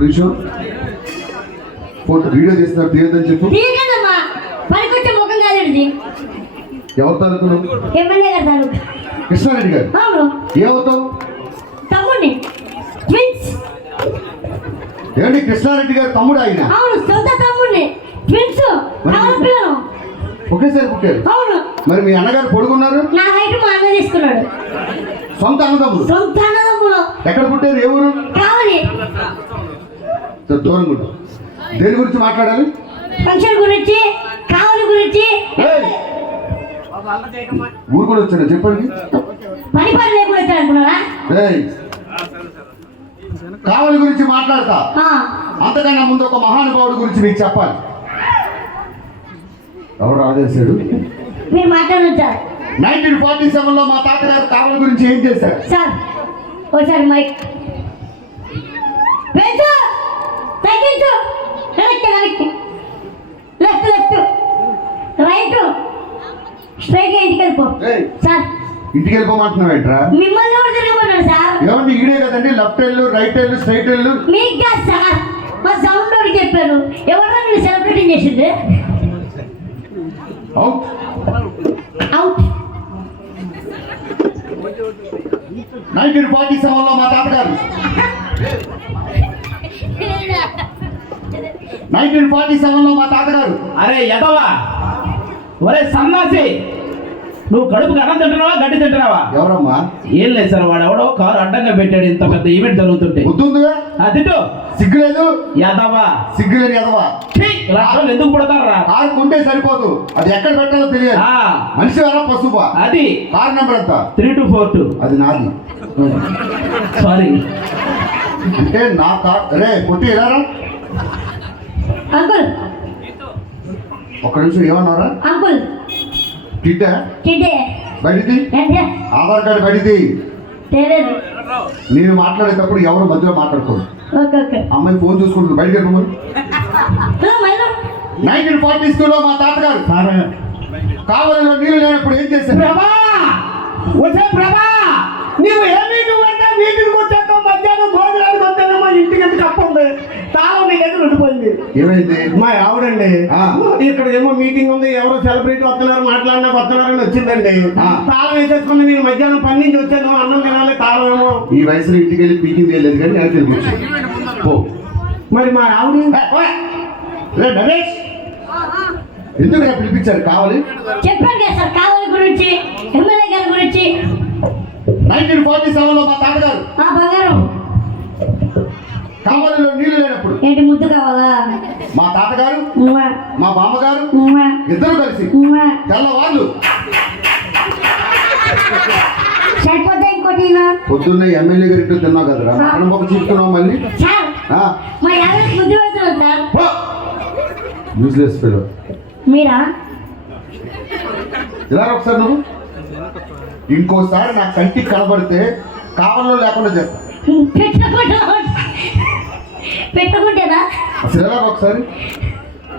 ఒక నిమిషం. వీడియో తీస్తున్నారు తీయద్దని చెప్పు. ఎవరు తాలూకులు కృష్ణారెడ్డి గారు. ఏమవుతావు తమ్ముడిని. ఏంటి కృష్ణారెడ్డి గారు తమ్ముడు ఆయన? అవును సొంత తమ్ముడిని. ట్విన్స్. ఒకేసారి పుట్టారు. అవును. మరి మీ అన్నగారు పొడుగున్నారు? నా హైట్ మా అన్న తీసుకున్నాడు. సొంత అన్నదమ్ములు? సొంత ఎక్కడ పుట్టారు? ఏ ఊరు? కావాలి. ఉండు. దేని గురించి మాట్లాడాలి? ఫంక్షన్ గురించి కావాలి గురించి! ఊరు కూడా వచ్చాను చెప్పండి. పని పని లేకుండా అనుకున్నారా! కావలి గురించి మాట్లాడతా. అంతకన్నా ముందు ఒక మహానుభావుడి గురించి మీకు చెప్పాలి. ఎవరు రాజేశాడు? మీరు మాట్లాడండి సార్ నైన్టీన్ ఫార్టీ సెవెన్లో మా తాతగారు కావలి గురించి ఏం చేశారు? సార్ ఒకసారి మైక్. పెంచు! తగ్గించు వెనక్కి వెనక్కి లెఫ్ట్ లెఫ్ట్ రైట్ స్ట్రైట్ ఇంటికి వెళ్ళిపో! సార్. ఇంటికి వెళ్ళిపోమంటున్నావు ఏంట్రా? మిమ్మల్ని తిరగమన్నాడు సార్? ఏమండి ఈడే కదండి. లెఫ్ట్ వెళ్ళు రైట్ వెళ్ళు స్ట్రైట్ వెళ్ళు. మీకు కాదు సార్. మా సౌండ్ వాడికి చెప్పాను. ఎవరన్నా నేను సెలబ్రిటీ చేసింది. అవుట్ అవుట్ నైన్టీన్ ఫార్టీ మా తాతగారు. నైన్టీన్ ఫార్టీ సెవెన్లో మా తాతగారు. అరే ఎదవా ఒరే సన్నాసి! నువ్వు కడుపుకి అన్నం తింటున్నావా గడ్డి తింటున్నావా? ఎవరమ్మా? ఏం లేదు సార్ వాడు ఎవడో కారు అడ్డంగా పెట్టాడు ఇంత పెద్ద ఈవెంట్ జరుగుతుంటే. ఆ తిట్టు! సిగ్గులేదు? ఎదవా సిగ్గులేని ఎదవా ఆడవాళ్ళు ఎందుకు పుడతారా? కారు కొంటే సరిపోదు. అది ఎక్కడ పెట్టాలో తెలియదు. ఆ, మనిషి ఎలా పశువా అది. కార్ నెంబర్ ఎంత? Three two four two. అది నాది. సారీ. అంటే నా కార్ రే పొట్టి ఎలారా అంకుల్. ఒక్క నిమిషం ఏమన్నారా అంకుల్. టిడ్డే బయటిది అంటే ఆధార్ కార్డు తెలియదు నేను మాట్లాడేటప్పుడు ఎవరు మధ్యలో మాట్లాడుకోరు. Okay okay. అమ్మాయి ఫోన్ చూసుకుంటుంది. బయటికి నైన్టీన్ ఫార్టీ లో మా తాతగారు. కావలిలో నీళ్ళు లేనప్పుడు ఏం చేశారు? ప్రభా! వచ్చే ప్రభా! దగ్గర ఉండిపోయింది. ఏమైంది? మా ఆవిడండి. ఇక్కడ ఏమో మీటింగ్ ఉంది ఎవరో సెలబ్రిటీ వస్తున్నారు మాట్లాడినా వస్తున్నారని వచ్చిందండి. ఆ. తాళం వేసేసుకుని నేను మధ్యాహ్నం పని నుంచి వచ్చాను అన్నం తినాలి తాళం ఏమో. ఈ వయసులో ఇంటికి వెళ్ళి పీకింది వెళ్ళలేదు కానీ పో. మరి మా ఆవిడ నరేష్! ఎందుకు పిలిపించారు? కావాలి? చెప్పాను కదా సార్ కావాలి గురించి ఎమ్మెల్యే గారి గురించి. నైన్టీన్ ఫార్టీ సెవెన్లో మా తాతగారు. ఆ బంగారం. కావలిలో నీళ్ళు లేనప్పుడు. ఏంటి ముద్దు కావాలా? మా తాతగారు మా బామ్మగారు ఇద్దరు కలిసి. తెల్లవాళ్ళు? పొద్దున్నే ఎమ్మెల్యే గారి ఇంట్లో తిన్నావు కదరా? మనం ఒక చూస్తున్నావు మళ్ళీ. యూజ్లెస్ ఫెలో మీరా? ఇలా ఒకసారి నువ్వు? ఇంకోసారి నా కంటికి కనబడితే కావల్లో లేకుండా చేస్తా. పెట్టుకుంటా పెట్టుకుంటేనా? రా ఒకసారి.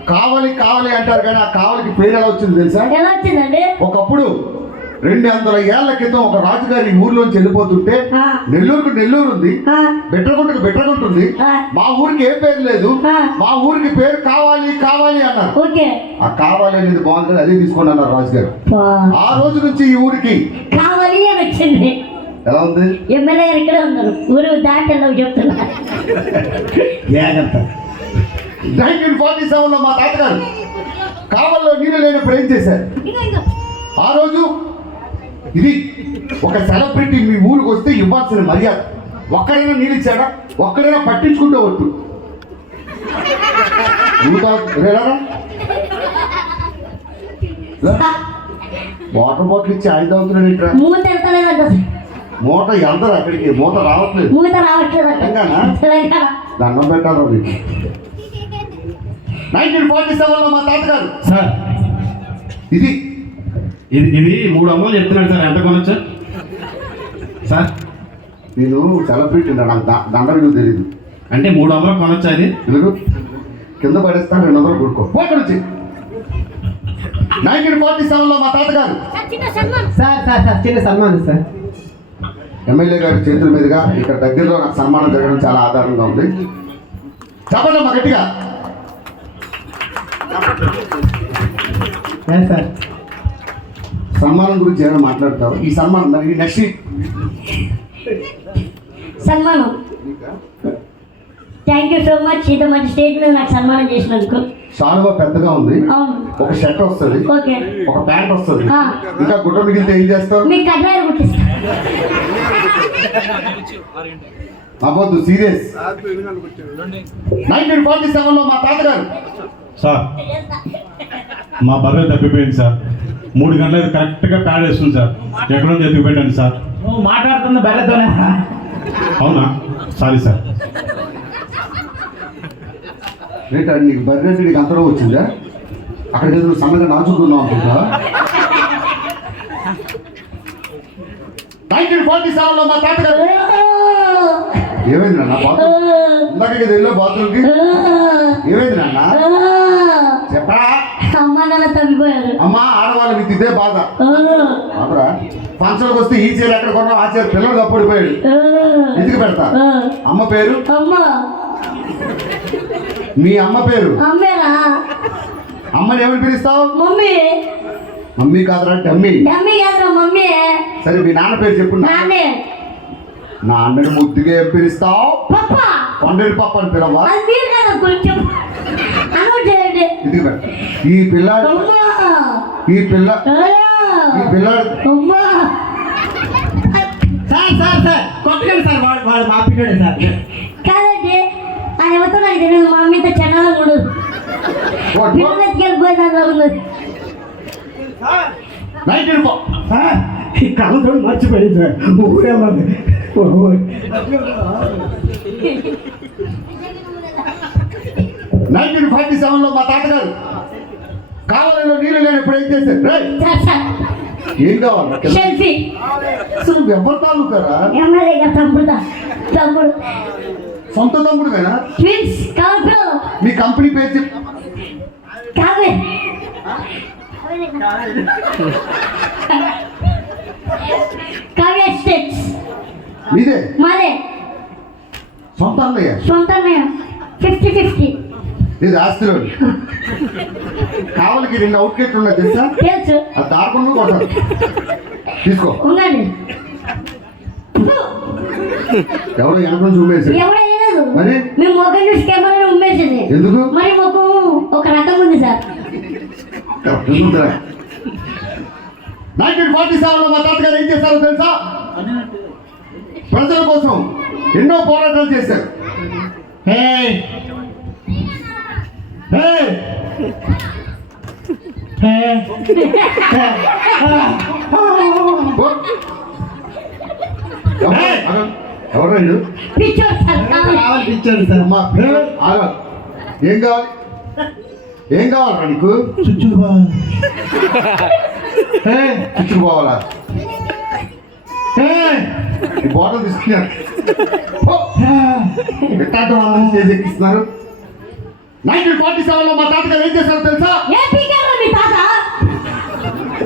కావాలి కావాలి అంటారు కానీ ఆ కావలికి పేరు ఎలా వచ్చింది తెలుసా? ఎలా వచ్చిందండి? ఒకప్పుడు రెండు వందల ఏళ్ళ క్రితం ఒక రాజుగారి ఊర్లోంచి వెళ్ళిపోతుంటే. నెల్లూరుకు నెల్లూరు ఉంది. బెట్రగుంటకు బెట్రగుంట ఉంది. మా ఊరికి ఏ పేరు లేదు. మా ఊరికి పేరు కావాలి కావాలి అన్నారు. ఆ కావాలి అనేది బాగుంటుంది అదే తీసుకోండి అన్నారు రాజుగారు. ఆ రోజు నుంచి ఈ ఊరికి కావాలి అని వచ్చింది. ఎలా ఉంది? ఎమ్మెల్యే గారు ఇక్కడే ఉన్నారు. ఊరు దాటి చెప్తున్నా. నైన్టీన్ ఫార్టీ సెవెన్లో మా తాతగారు కావల్లో నీళ్ళు లేనప్పుడు ఏం చేశారు. ఆ రోజు ఇది ఒక సెలబ్రిటీ మీ ఊరికి వస్తే ఇవ్వాల్సిన మర్యాద. ఒక్కడైనా నీళ్ళు ఇచ్చాడా? ఒక్కడైనా పట్టించుకుంటూ వద్దు. వాటర్ బాటిల్ ఇచ్చి ఆయన తాగుతున్నాడు మూట ఎందరు అక్కడికి? మూట రావట్లేదు. మూత? తెలంగాణ? దండం పెట్టాలి నీకు నైన్టీన్ ఫార్టీ సెవెన్లో మా తాతగారు. సార్. ఇది. ఇది ఇది మూడు అమ్మలు చెప్తున్నాడు సార్. ఎంత కొనొచ్చు? సార్. నేను సెలబ్రిటీ నాకు ద- దండం విలువ తెలియదు అంటే మూడు అమ్మలు కొనొచ్చా అది ఎందుకు? కింద పడేస్తాను రెండు వందలు కొడుకో నుంచి. నైన్టీన్ ఫార్టీ సెవెన్లో మా తాతగారు. సార్ సార్ సార్ చిన్న సన్మానం సార్. ఎమ్మెల్యే గారి చేతుల మీదుగా ఇక్కడ దగ్గరలో నాకు సన్మానం జరగడం చాలా ఆధారంగా ఉంది. చెప్పండి అమ్మా గట్టిగా. సన్మానం గురించి ఏమైనా మాట్లాడతావు? ఈ సన్మానం మరి నెక్స్ట్ సన్మానం. థ్యాంక్ యూ సో మచ్ ఇంత మంచి స్టేజ్ మీద నాకు సన్మానం చేసినందుకు. షాలువా పెద్దగా ఉంది. అవును. ఒక షర్ట్ వస్తుంది. ఓకే. ఒక ప్యాంట్ వస్తుంది. ఇంకా గుట్ట మిగిలితే ఏం చేస్తావు? మీకు కడ్డాయిలు కుట్టిస్తా. అవ్వద్దు సీరియస్ నైన్టీన్ ఫార్టీ సెవెన్లో మా తాతగారు. సార్ మా బర్రె తప్పిపోయింది సార్. మూడు గంటలకు కరెక్ట్గా ప్యాడ్ వేస్తుంది సార్. ఎక్కడో ఎత్తుకు పెట్టండి సార్. నువ్వు మాట్లాడుతున్న బెల్లతోనే అవునా? సారీ సార్ రేట నీకు బర్రె నీకు అంతలో వచ్చిందా? అక్కడికి ఎదురు సన్నగా నాచుకున్నావు అనుకుంటా? నైన్టీన్ ఫార్టీ సెవెన్లో మా తాతగారు ఏమైంది నాన్న? బాత్రూమ్ ఇందాక వెళ్ళో బాత్రూమ్కి? ఏమైంది నాన్న? చెప్పరా? అమ్మ నాన్న తగ్గిపోయారు. అమ్మా ఇదే బాధ. అప్పుడా ఫంక్షన్కి వస్తే ఈ చీర ఎక్కడ ఆ చీర పిల్లలు తప్పడిపోయాడు ఎందుకు పెడతా? అమ్మ పేరు? అమ్మ. మీ అమ్మ పేరు? అమ్మేనా? అమ్మని ఎవరు పిలుస్తావు? మమ్మీ. మమ్మీ కాదురా డమ్మీ. డమ్మీ కాదురా మమ్మీ. సరే మీ నాన్న పేరు చెప్పు నా- నాన్నే. నాన్నని ముద్దుగా ఏం పిలుస్తావు? పప్ప. కొండరి పప్ప అని పిలవా? అది మీరు కదా కొంచెం పెట్ట ఈ పిల్లాడు అమ్మా. ఈ పిల్ల ఈ పిల్లాడు అమ్మా. సార్ సార్ సార్ కొట్టకండి సార్ వాడు వాడు మా పిల్లడే సార్. కాదండి ఆయన ఎవరితో నాకు తెలియదు మా పిల్లలు నైన్టీన్ సార్ ఈ కళ్ళతో మర్చిపోయింది సార్ ఊరేమంది నైన్టీన్ ఫార్టీ సెవెన్లో మా తాతగారు. కావాలలో నీళ్ళు లేని చేశారు రేయ్, సార్ సార్ ఏం కావాలి? అసలు ఎవరు తాలూకారా? తమ్ముడు సొంత కాదు మీ కంపెనీ పేరు చెప్పు. కావ్య స్టేట్స్ మీదే? మాదే. సొంత అన్నయ్య ఫిఫ్టీ ఫిఫ్టీ. ఇది ఆస్తిలో. కావలికి రెండు అవుట్లెట్లు ఉన్నాయి తెలుసా? తెలుసు. అది దారుకుండా కొట్టాలి తీసుకో. ఉండండి. ఎవరో వెనక నుంచి ఉమ్మేసి లేదు మరి? మేము మొక్క చూసి కెమెరా ఉమ్మేసింది. ఎందుకు? మరి మొక్క ఒక రకం ఉంది సార్. నైన్టీన్ ఫార్టీ సెవెన్లో మా తాతగారు ఏం చేశారో తెలుసా? ప్రజల కోసం ఎన్నో పోరాటాలు చేశారు! ఎవరు- సార్ కావాలి. కావాలనిపించాడు సార్ అమ్మా. ఆగు. ఏం కావాలి? ఏం కావాలరా నీకు? చుచ్చులు హే ఈ బాటలు తీసుకున్నారు ఎక్కిస్తున్నారు. నైన్టీన్ ఫార్టీ సెవెన్లో మా తాతగారు ఏం చేశారో తెలుసా? ఏ పీకారు మీ తాత?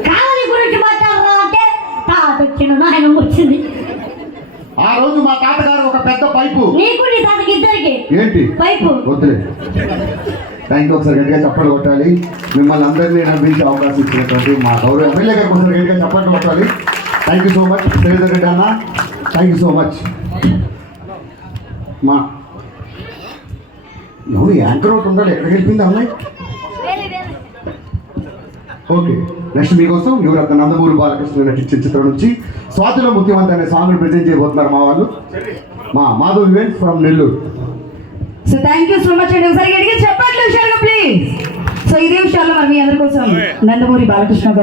కావాలి గురించి మాట్లాడరా అంటే తాత వచ్చిండు నాయన వచ్చింది. ఆ రోజు మా తాతగారు ఒక పెద్ద పైపు. నీకు నీ తాతకి ఇద్దరికి ఏంటి? పైపు. వద్దులే. థ్యాంక్ ఒకసారి గట్టిగా చప్పట్లు కొట్టాలి. మిమ్మల్ని అందరినీ నమ్మించే అవకాశం ఇచ్చినటువంటి మా గౌరవ ఎమ్మెల్యే గారికి ఒకసారి గట్టిగా చప్పట్లు కొట్టాలి. Thank you so much Sridhar Reddy అన్న. థ్యాంక్ యూ సో మచ్ మా నువ్వు యాంకర్ ఒకటి ఉండాలి ఎక్కడికి వెళ్ళింది అమ్మాయి? ఓకే నెక్స్ట్ మీకోసం యువరత్న నందమూరి బాలకృష్ణ నటించిన చిత్రం నుంచి స్వాతిలో ముఖ్యమంత్రి అనే సాంగ్ని ప్రజెంట్ చేయబోతున్నారు మా వాళ్ళు. మా Madhav event from Nellore so thank you so much అండి. ఒకసారి చెప్పండి హుషారుగా ప్లీజ్ సో ఇదే విషయాల్లో మరి మీ అందరి కోసం నందమూరి బాలకృష్ణ గారు